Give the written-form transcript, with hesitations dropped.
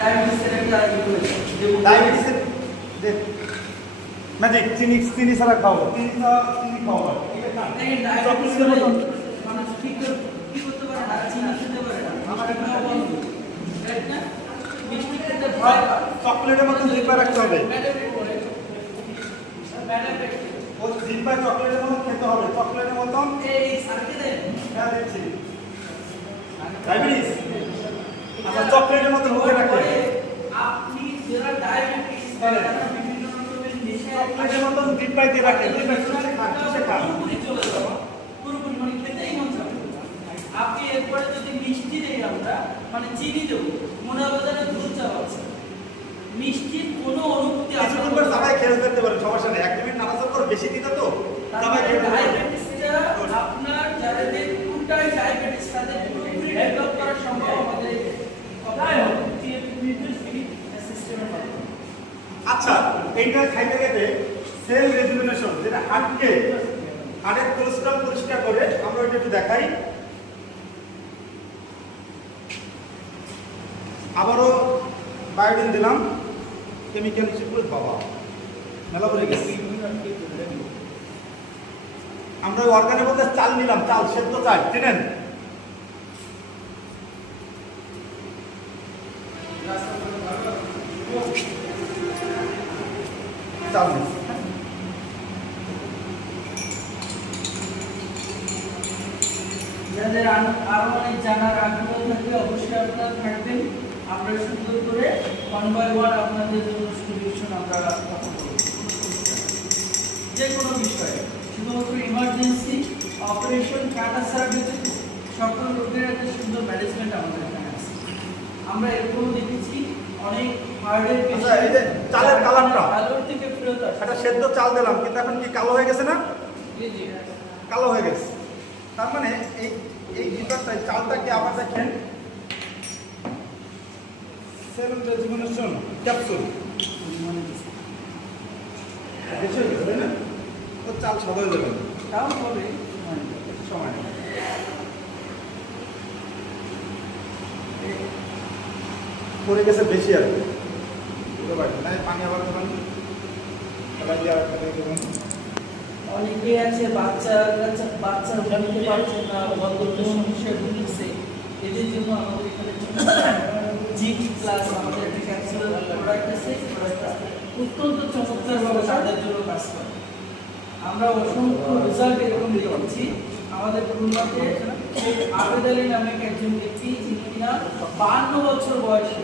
ডায়াবেটিসের ম্যাজিক চিনি ছাড়া খাওয়াবো, চিনি খাওয়াবো। চকলেটের মতন জিব্বা রাখতে হবে, ওই জিব্বা চকলেটের মতন খেতে হবে, চকলেটের মতন। ডায়াবেটিস আচ্ছা, চকলেটের মতন মুখে রাখে। আপনি যারা ডায়াবেটিস বিভিন্ন রকমের নেশা চকলেটের মতন জিব্বাই দিয়ে রাখে, জিব্বা চুষে খান, চুষে খান। পুরোপুরি চলে যাওয়া, পুরোপুরি মানে খেতেই মন চাবে। আপনি এরপরে যদি মিষ্টি দেই আমরা, মানে চিনি দেব, মনে হবে যেন দুধ চা আছে। মিষ্টির কোনো অনুভূতি আছে কিছুক্ষণ পর সবাই খেয়ে ফেলতে পারে, সমস্যা নেই। 1 মিনিট নামাজের পর বেশি দিতে তো সবাই খেয়ে ফেলতে পারে। ডায়াবেটিসটা আপনার যাদের পুরোটাই ডায়াবেটিস তাদের পুরোপুরি ডেভেলপ করা সম্ভব আমাদের কথাই হবে সিস্টেমের মাধ্যমে। আচ্ছা, এইটা খাইতে গেলে সেল রেজুমিনেশন, যেটা হার্টের কোলেস্ট্রল পরিষ্কার করে, আমরা ওইটা একটু দেখাই। আবারও বায়োডিন দিলাম, কেমিক্যাল হিসেবে বাবা মেলা পড়ে গেছে। আমরা অর্গানে বলতে চাল নিলাম, চাল সেদ্ধ চাল, চিনেন? চাল নিন। যাদের আরো অনেক জানার আগ্রহ থাকবে অবশ্যই আপনারা থাকবেন। আমরা সুন্দর করে 1 বাই 1 আপনাদের জন্য সলিউশন আমরা কথা বলবো, যে কোনো বিষয়ে। শুধুমাত্র ইমার্জেন্সি অপারেশন কাটা সার্ভিস সকল রোগের একটা সুন্দর ম্যানেজমেন্ট আমাদের এখানে আছে। আমরা এরকম দেখেছি অনেক হার্টের এই যে চালের কালারটা আলোর থেকে ফেরত আসে। একটা সেদ্ধ চাল দিলাম, কিন্তু এখন কি কালো হয়ে গেছে না? জি জি, কালো হয়ে গেছে। তার মানে এই ভিতরটা চালটাকে আবার দেখেন, সেল রেজুমিনেশন ক্যাপসুল বেশি হয়ে গেছে, তাই না? তো চাল সাদা হয়ে যাবে, তাও হবে সময় নেই। পড়ে গেছে বেশি আর কি, পানি আবার দেবেন, অনেকেই আছে বাচ্চা ঘুমাতে পারছে না, বন্ধুত্ব সমস্যায় ভুগছে, এদের জন্য আমাদের এখানে জিঙ্ক প্লাস আমাদের একটা ক্যাপসুল প্রোডাক্ট আছে, অত্যন্ত চমৎকারভাবে তাদের জন্য কাজ করে। আমরা অসংখ্য রেজাল্ট এরকম দেখেছি। আমাদের খুলনাতে আবেদ আলী নামে একজন ব্যক্তি, যিনি কিনা 52 বছর বয়সে